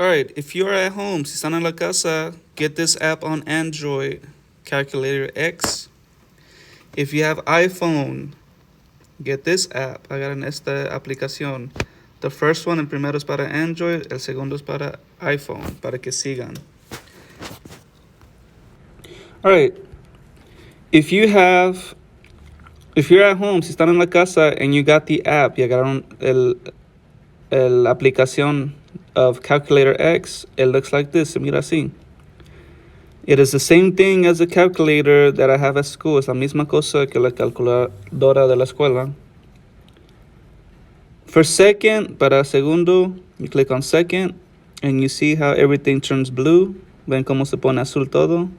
Alright, if you're at home, si están en la casa, get this app on Android, Calculator X. If you have iPhone, get this app. Agarren esta aplicación. The first one, el primero es para Android, el segundo es para iPhone, para que sigan. Alright, if you're at home, si están en la casa and you got the app, y agarraron el aplicación of Calculator X, it looks like this, se mira así. It is the same thing as the calculator that I have at school. Es la misma cosa que la calculadora de la escuela. For second, para segundo, you click on second, and you see how everything turns blue. Ven cómo se pone azul todo.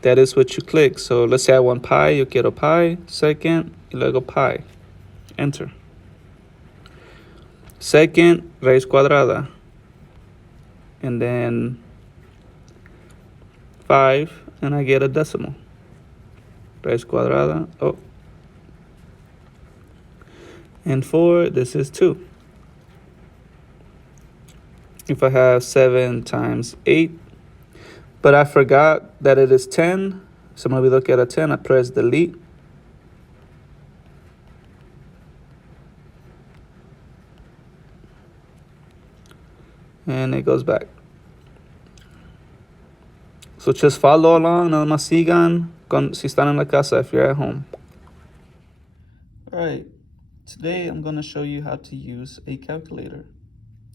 That is what you click. So let's say I want pi, yo quiero pi, second, y luego pi. Enter. Second, raíz cuadrada. And then 5, and I get a decimal. Raíz cuadrada, oh. And 4, this is 2. If I have 7 times 8, but I forgot that it is 10, so me olvidó que era 10, I press delete. And it goes back. So just follow along, nada más sigan si están en la casa if you're at home. Alright, today I'm going to show you how to use a calculator.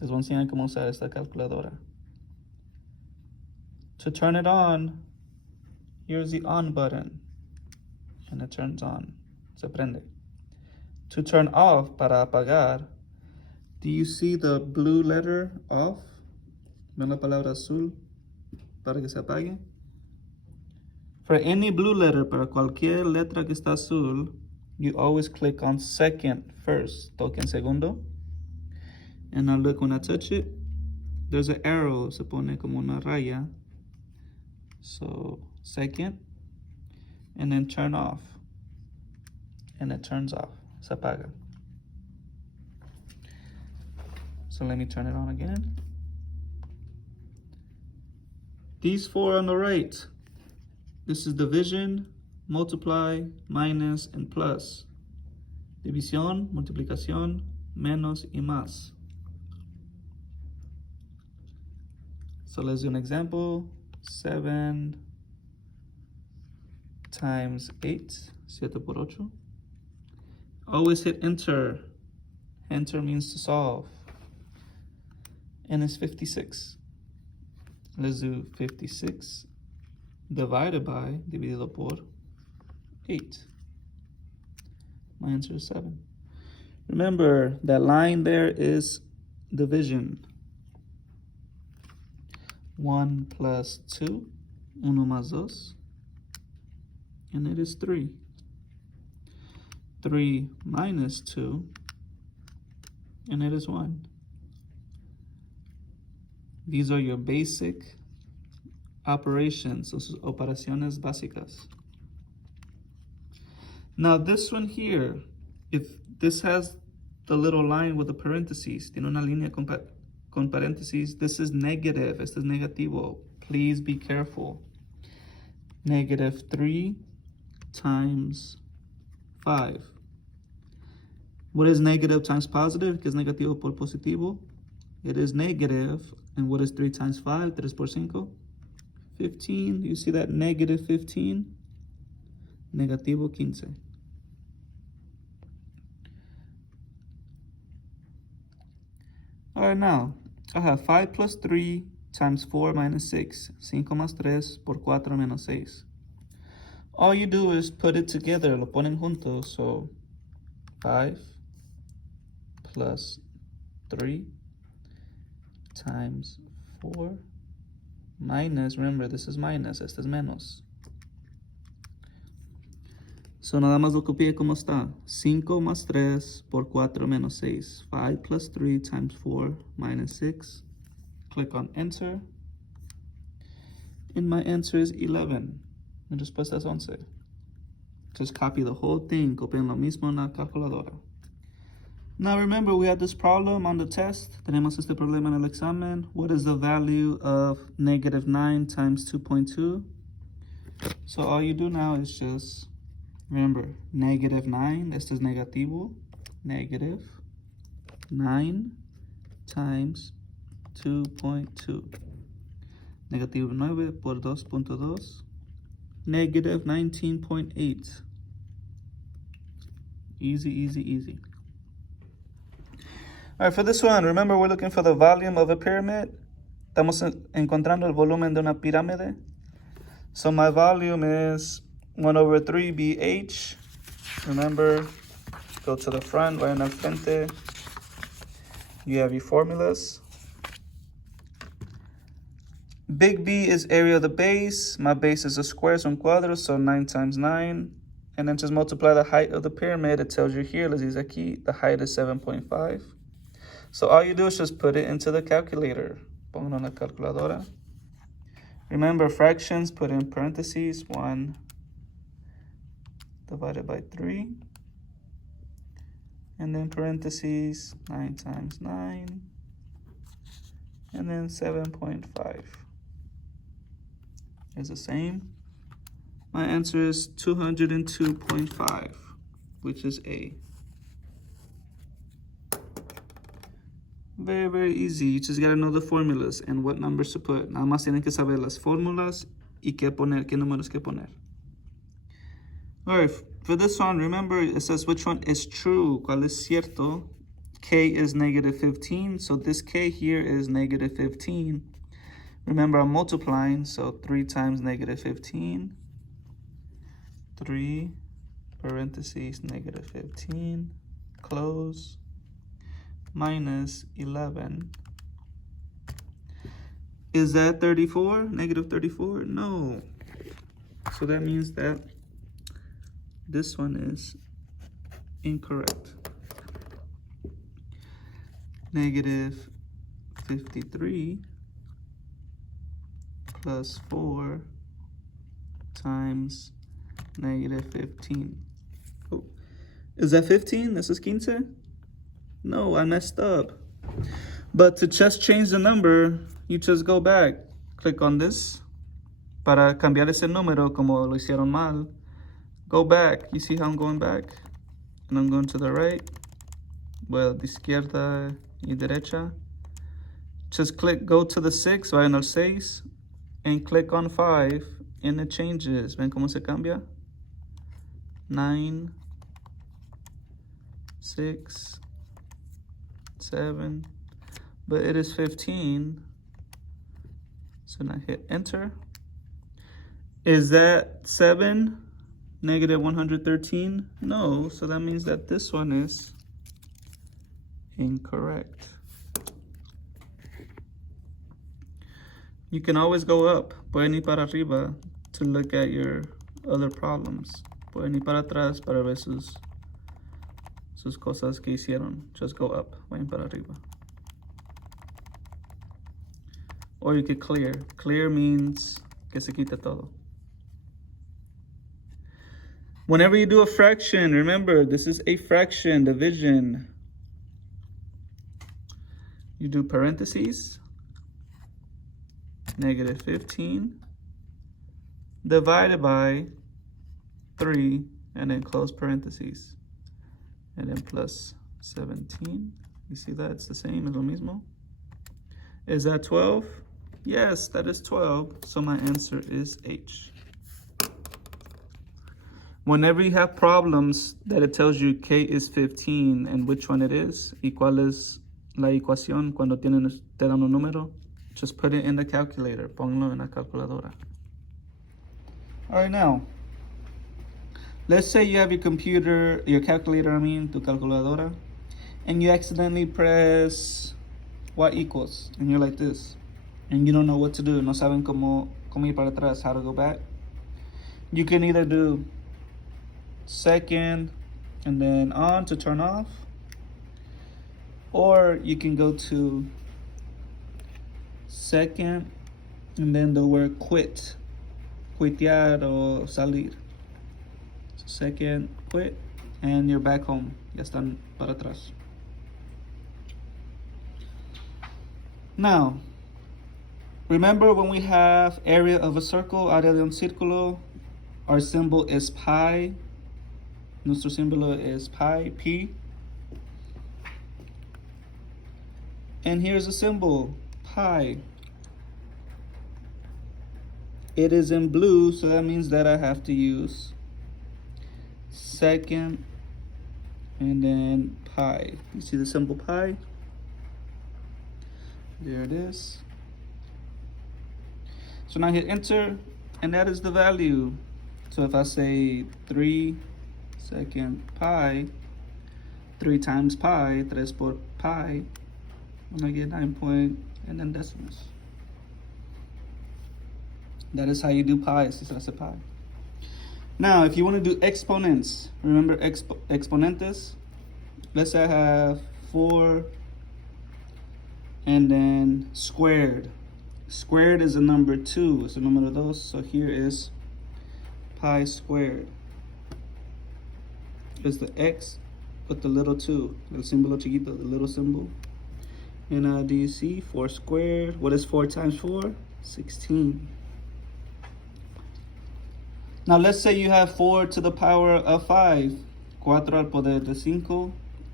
Les voy a enseñar cómo usar esta calculadora. To turn it on, here's the on button, and it turns on, se prende. To turn off, para apagar, do you see the blue letter off? ¿Ven la palabra azul? Para que se apague. For any blue letter, para cualquier letra que está azul, you always click on second first. Toquen segundo. And now look, when I touch it, there's an arrow, se pone como una raya. So second, and then turn off. And it turns off, se apaga. So let me turn it on again. These 4 on the right, this is division, multiply, minus, and plus. División, multiplicación, menos, y más. So let's do an example. 7 times 8, 7 por 8. Always hit enter. Enter means to solve. And it's 56. Let's do 56 divided by, dividido por 8. My answer is 7. Remember, that line there is division. 1 plus 2, uno más dos, and it is 3. 3 minus 2, and it is 1. These are your basic operations, operaciones básicas. Now this one here, if this has the little line with the parentheses, tiene una línea con paréntesis, this is negative, este es negativo. Please be careful. Negative 3 times 5. What is negative times positive? Que es negativo por positivo. It is negative. And what is 3 times 5? 3 por 5. 15. You see that? Negative 15. Negativo 15. All right, now, I have 5 plus 3 times 4 minus 6. 5 más 3 por 4 menos 6. All you do is put it together. Lo ponen juntos. So 5 plus 3 times 4 minus, remember this is minus, este es menos. So nada más lo copié como está. 5 más 3 por 4 menos 6. 5 plus 3 times 4 minus 6. Click on enter. And my answer is 11. Mi respuesta es 11. Just copy the whole thing. Copien lo mismo en la calculadora. Now remember, we had this problem on the test. Tenemos este problema en el examen. What is the value of -9 times 2.2? So all you do now is just, remember, -9, este es negativo, -9 times 2.2. Negativo 9 por 2.2, -19.8. Easy, easy, easy. All right, for this one, remember we're looking for the volume of a pyramid. Estamos encontrando el volumen de una pirámide. So my volume is 1/3 BH. Remember, go to the front, vayan al frente. You have your formulas. Big B is area of the base. My base is a square, so un cuadro, so 9 times 9. And then just multiply the height of the pyramid. It tells you here, les dice aquí, the height is 7.5. So all you do is just put it into the calculator. Ponlo en la calculadora. Remember, fractions, put in parentheses, 1 divided by 3. And then parentheses, 9 times 9. And then 7.5 is the same. My answer is 202.5, which is A. Very, very easy. You just gotta know the formulas and what numbers to put. Nada más tienen que saber las fórmulas y qué poner, qué números que poner. All right, for this one, remember it says which one is true, cuál es cierto. K is -15, so this K here is -15. Remember, I'm multiplying, so 3 times -15. 3 parentheses -15, close, minus 11. Is that 34? -34? No. So that means that this one is incorrect. -53 plus 4 times -15. Oh, is that 15? This is 15? No, I messed up. But to just change the number, you just go back. Click on this. Para cambiar ese número como lo hicieron mal, go back. You see how I'm going back? And I'm going to the right. Well, de izquierda y derecha. Just click, go to the 6, vayan al 6, and click on 5, and it changes. ¿Ven cómo se cambia? 9, 6, 7, but it is 15. So now hit enter. Is that 7? -113? No, so that means that this one is incorrect. You can always go up, pueden ir para arriba to look at your other problems. Pueden ir para atrás para ver sus cosas que hicieron. Just go up, vayan para arriba. Or you could clear. Clear means que se quita todo. Whenever you do a fraction, remember, this is a fraction, division. You do parentheses, -15, divided by 3, and then close parentheses. And then plus 17. You see that? It's the same, es lo mismo. Is that 12? Yes, that is 12. So my answer is H. Whenever you have problems that it tells you K is 15 and which one it is, y cuál es la ecuación cuando te dan un número, just put it in the calculator. Ponlo en la calculadora. All right, now, let's say you have your computer, your calculator, tu calculadora, and you accidentally press y equals, and you're like this, and you don't know what to do, no saben cómo ir para atrás, how to go back. You can either do second and then on to turn off, or you can go to second and then the word quit, quitear o salir. So second, quit, and you're back home. Ya están para atrás. Now, remember when we have area of a circle, área de un círculo, our symbol is pi. Nuestro símbolo is pi, P. And here's a symbol, pi. It is in blue, so that means that I have to use second and then pi. You see the symbol pi? There it is. So now hit enter, and that is the value. So if I say 3 second pi, 3 times pi, 3 por pi, I'm gonna get 9 point and then decimals. That is how you do pi, si se hace pi. Now, if you want to do exponents, remember exponentes? Let's say I have 4 and then squared. Squared is a number 2, it's a número 2, so here is pi squared. It's the x with the little 2, el símbolo chiquito, the little symbol. And now do you see 4 squared? What is 4 times 4? 16. Now let's say you have 4 to the power of 5. 4 al poder de 5.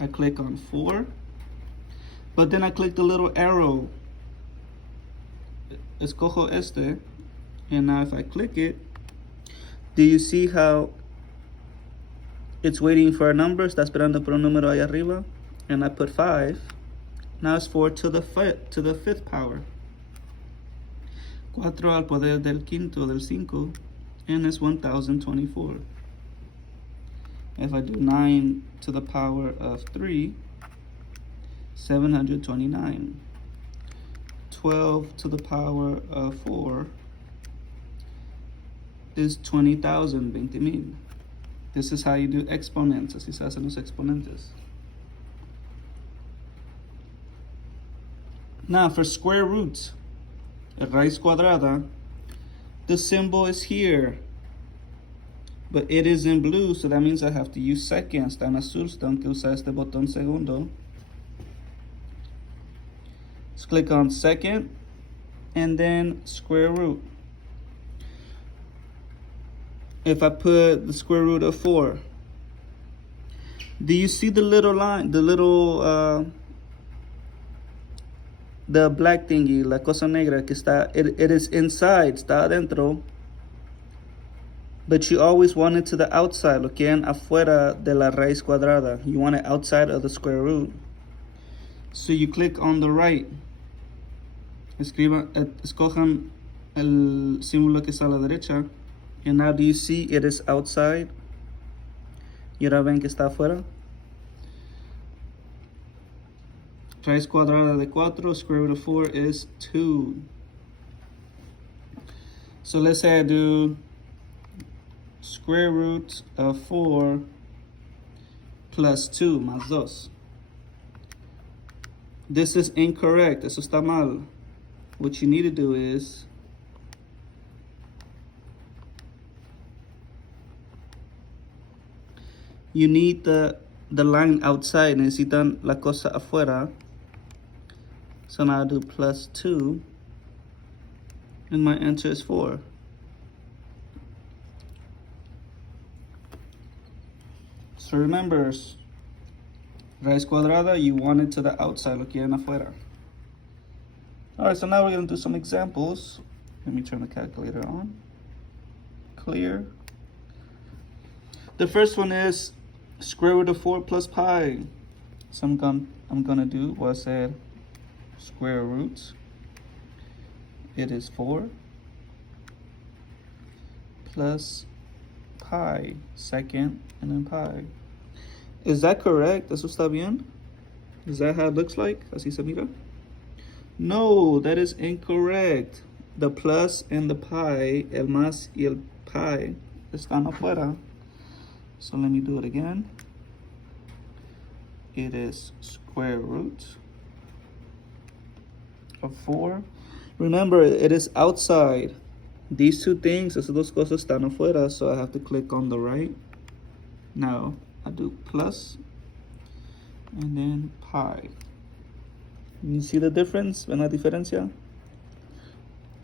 I click on 4. But then I click the little arrow. Escojo este. And now if I click it, do you see how it's waiting for a number? Está esperando por un número ahí arriba. And I put 5. Now it's 4 to the fifth power. 4 al poder del quinto, del 5. And it's 1024. If I do 9 to the power of 3, 729. 12 to the power of 4 is 20,000, 20,000. This is how you do exponents, así se hacen los exponentes. Now for square root, raíz cuadrada, the symbol is here, but it is in blue, so that means I have to use second. Está en azul, so tengo que usar este botón segundo. Let's click on second, and then square root. If I put the square root of 4, do you see the little line, the little, the black thingy, la cosa negra que está, it is inside, está adentro, but you always want it to the outside, lo quieren afuera de la raíz cuadrada. You want it outside of the square root. So you click on the right. Escojan el símbolo que está a la derecha. And now do you see it is outside? Y ahora ven que está afuera. Raíz cuadrada de 4, square root of 4 is 2. So let's say I do square root of 4 plus 2, más 2. This is incorrect, eso está mal. What you need to do is you need the line outside, necesitan la cosa afuera. So now I'll do plus 2, and my answer is 4. So remember, raíz cuadrada, you want it to the outside, lo quieren afuera. Alright, so now we're going to do some examples. Let me turn the calculator on. Clear. The first one is square root of 4 plus pi. So I'm gonna do what I said, square root. It is 4 plus pi, second, and then pi. Is that correct? ¿Eso está bien? Is that how it looks like? Así se mira? No, that is incorrect. The plus and the pi, el más y el pi, están afuera. So let me do it again. It is square root of 4. Remember, it is outside. These two things, esas dos cosas están afuera, so I have to click on the right. Now I do plus and then pi. You see the difference? ¿Ven la diferencia?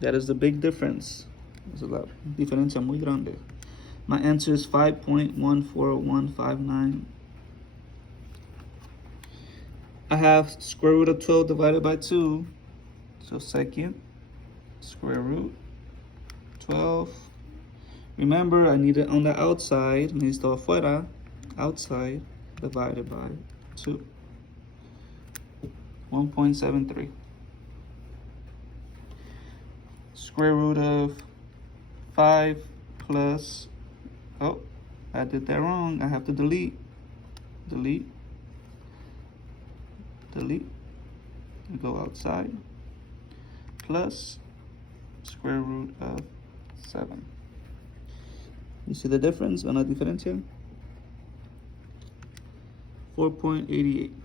That is the big difference. There's a lot diferencia muy grande. My answer is 5.14159. I have square root of 12 divided by 2. So second, square root 12. Remember, I need it on the outside. Necesito afuera, outside, divided by 2. 1.73. Square root of 5 plus, oh, I did that wrong. I have to delete. Delete. Delete. Go outside. Plus square root of 7. You see the difference? ¿Ven la diferencia? 4.88.